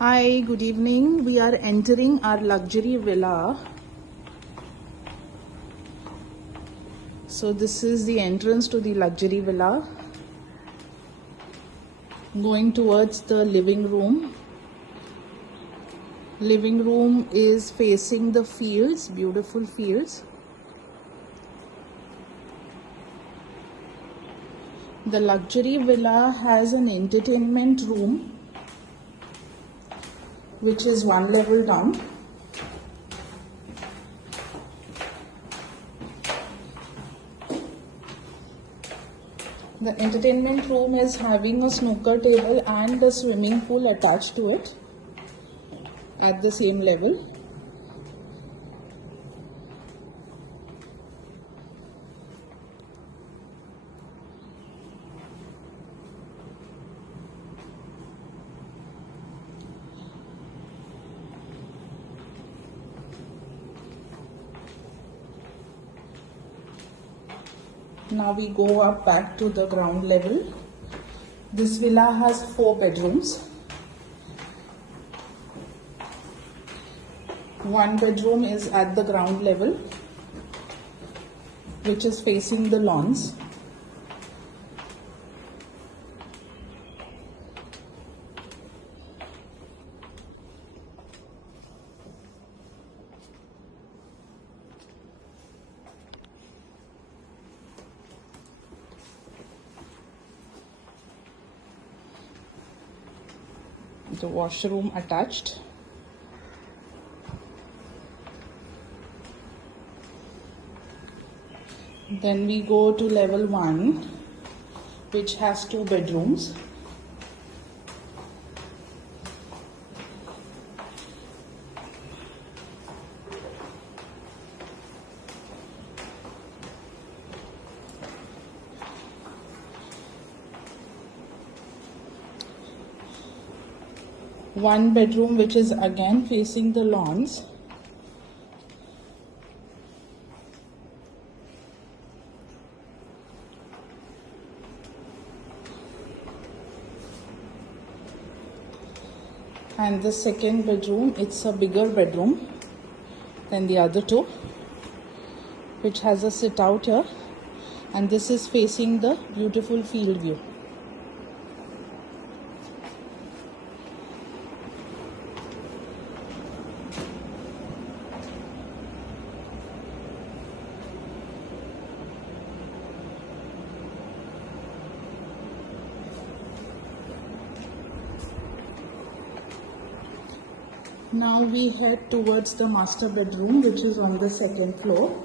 Hi, good evening. We are entering our luxury villa. So this is the entrance to the luxury villa. Going towards the living room. Living room is facing the fields, beautiful fields. The luxury villa has an entertainment room which is one level down. The entertainment room is having a snooker table and a swimming pool attached to it at the same level. Now we go up back to the ground level. This villa has 4 bedrooms. One bedroom is at the ground level, which is facing the lawns. The washroom attached. Then we go to level 1, which has 2 bedrooms. One bedroom which is again facing the lawns. And the second bedroom, it's a bigger bedroom than the other two, which has a sit out here, and this is facing the beautiful field view. Now we head towards the master bedroom, which is on the 2nd floor.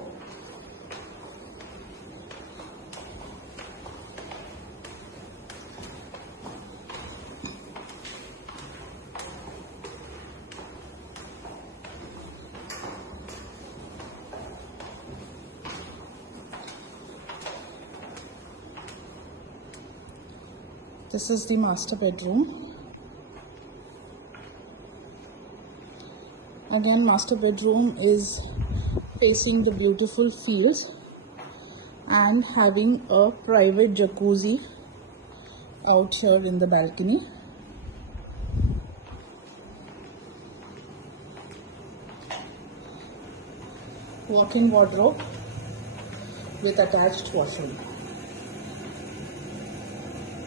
This is the master bedroom. Again, master bedroom is facing the beautiful fields and having a private jacuzzi out here in the balcony. Walk-in wardrobe with attached washroom.